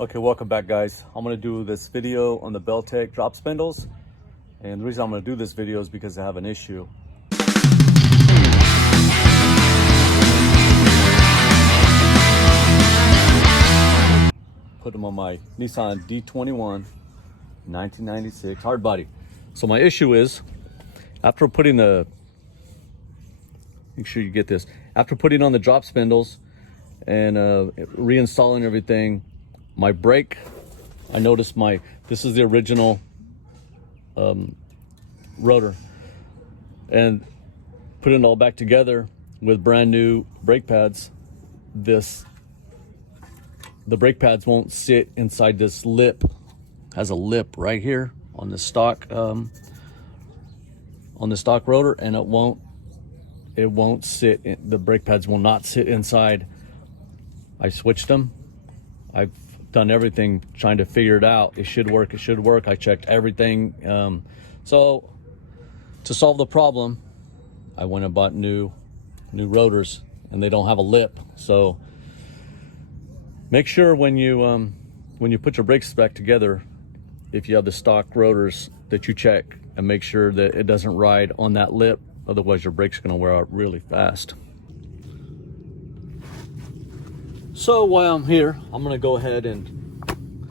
Okay, welcome back guys. I'm going to do this video on the Beltec drop spindles, and the reason I'm going to do this video is because I have an issue. Put them on my Nissan D21 1996 hardbody. So my issue is, after putting the, make sure you get this, after putting on the drop spindles and reinstalling everything, my brake, I noticed this is the original rotor, and putting it all back together with brand new brake pads, the brake pads won't sit inside this lip. Has a lip right here on the stock rotor, and it won't sit in, the brake pads will not sit inside. I switched them. I've done everything trying to figure it out. It should work. I checked everything. So to solve the problem, I went and bought new rotors, and they don't have a lip. So make sure when you put your brakes back together, if you have the stock rotors, that you check and make sure that it doesn't ride on that lip. Otherwise your brake's going to wear out really fast. So while I'm here, I'm going to go ahead and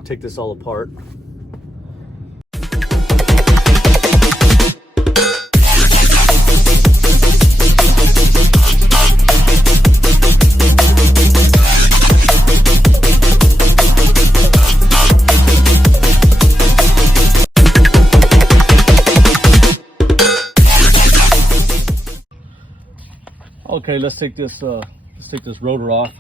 take this all apart. Okay, let's take this rotor off.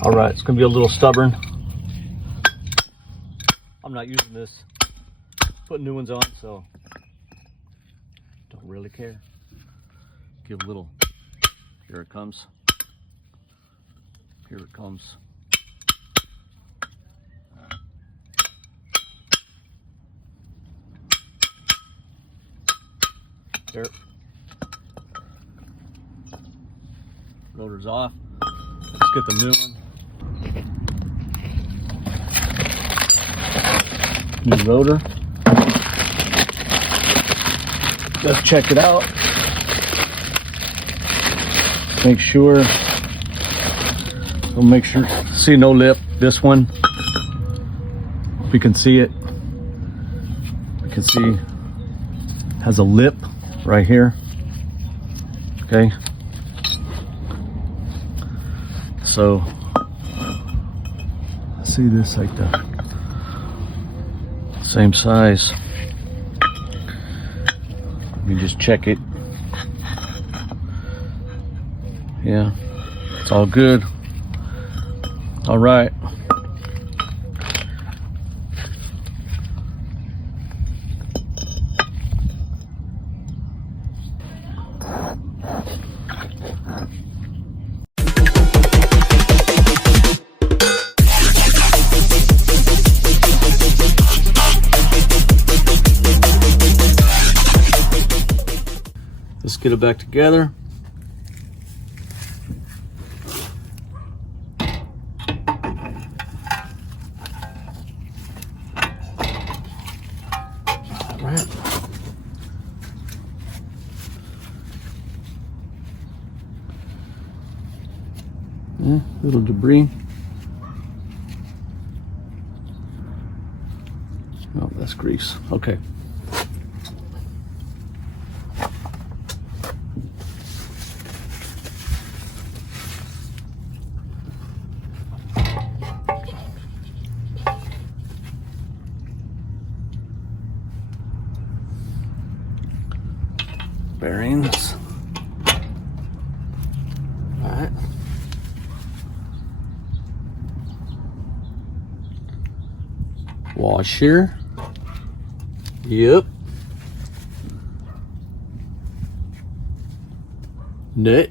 All right, it's gonna be a little stubborn. I'm not using this, putting new ones on, so don't really care. Give a little, here it comes. Here it comes. There. Rotor's off. Let's get the new one. New rotor. Let's check it out. Make sure. We'll make sure. See, no lip. This one, if you can see it, you can see it has a lip right here. Okay. So see this like the same size. You just check it. Yeah, it's all good. All right. Let's get it back together. All right. Yeah, little debris. Oh, that's grease. Okay. Bearings. All right. Washer. Yep. Nut.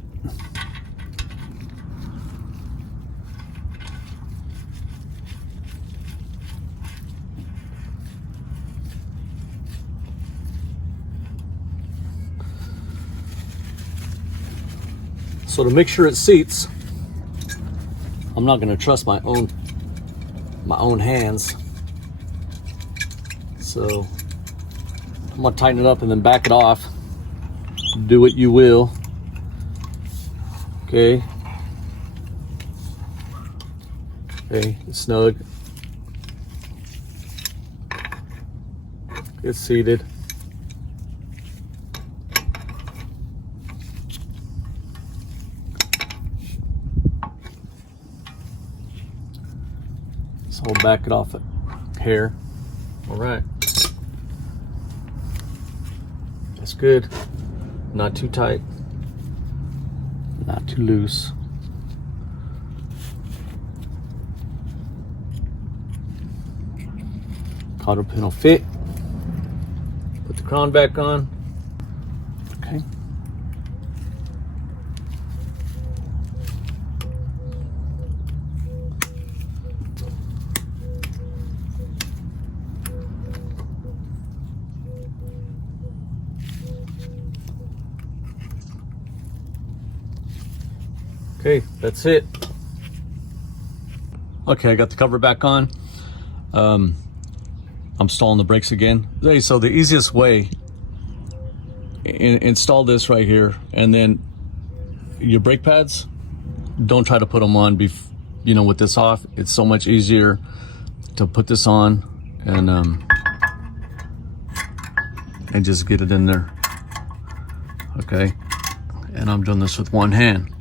So to make sure it seats, I'm not going to trust my own hands. So I'm going to tighten it up and then back it off. Do what you will. Okay. Okay, it's snug. It's seated. So we'll back it off here. All right. That's good. Not too tight. Not too loose. Cotter pin will fit. Put the crown back on. Okay. Okay, that's it. Okay, I got the cover back on. I'm installing the brakes again. Okay, so the easiest way, install this right here, and then your brake pads, don't try to put them on with this off. It's so much easier to put this on and just get it in there. Okay, and I'm doing this with one hand.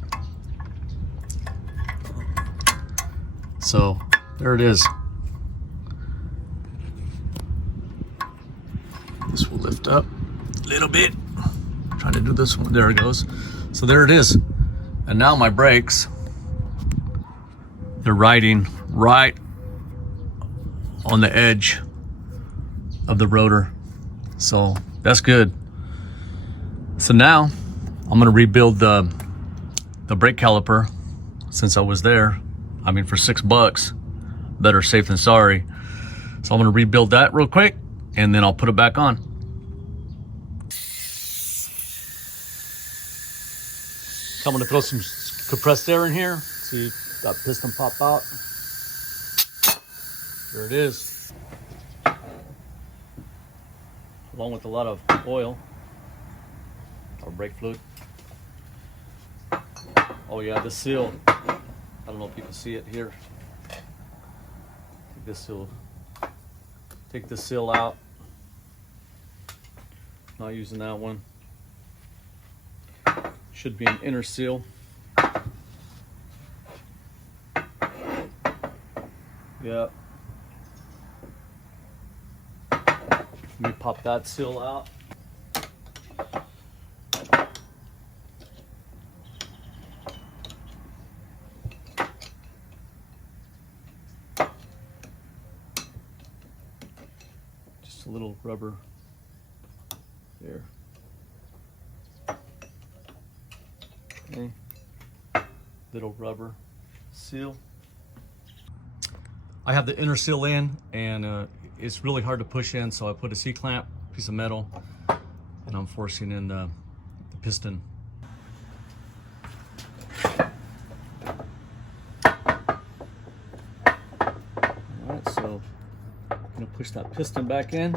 So there it is. This will lift up a little bit. I'm trying to do this one. There it goes. So there it is. And now my brakes, they're riding right on the edge of the rotor. So that's good. So now I'm gonna rebuild the brake caliper since I was there. I mean, for $6, better safe than sorry. So I'm gonna rebuild that real quick and then I'll put it back on. So I'm gonna throw some compressed air in here. See that piston pop out. There it is. Along with a lot of oil or brake fluid. Oh yeah, the seal. I don't know if you can see it here. Take this seal out. Not using that one. Should be an inner seal. Yeah. Let me pop that seal out. Just a little rubber there. Okay. Little rubber seal. I have the inner seal in, and it's really hard to push in, so I put a C-clamp, piece of metal, and I'm forcing in the piston. Alright, so I'm going to push that piston back in.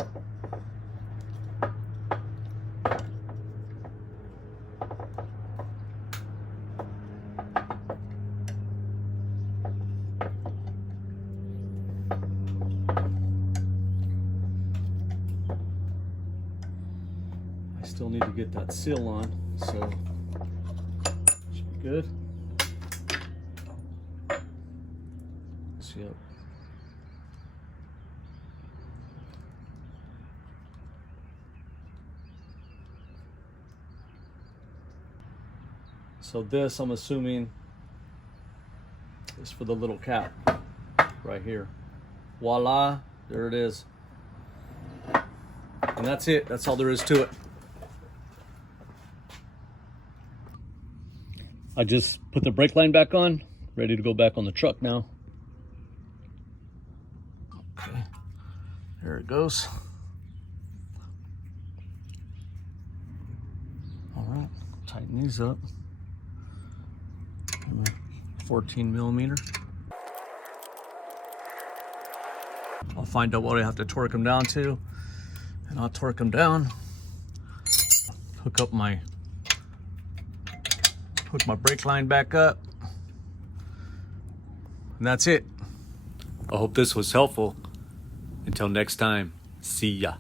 Still need to get that seal on, so should be good. Yep. So this, I'm assuming, is for the little cap right here. Voila, there it is. And that's it. That's all there is to it. I just put the brake line back on, ready to go back on the truck now. Okay, there it goes. All right, tighten these up. 14 millimeter. I'll find out what I have to torque them down to, and I'll torque them down. Hook my brake line back up, and that's it. I hope this was helpful. Until next time, see ya.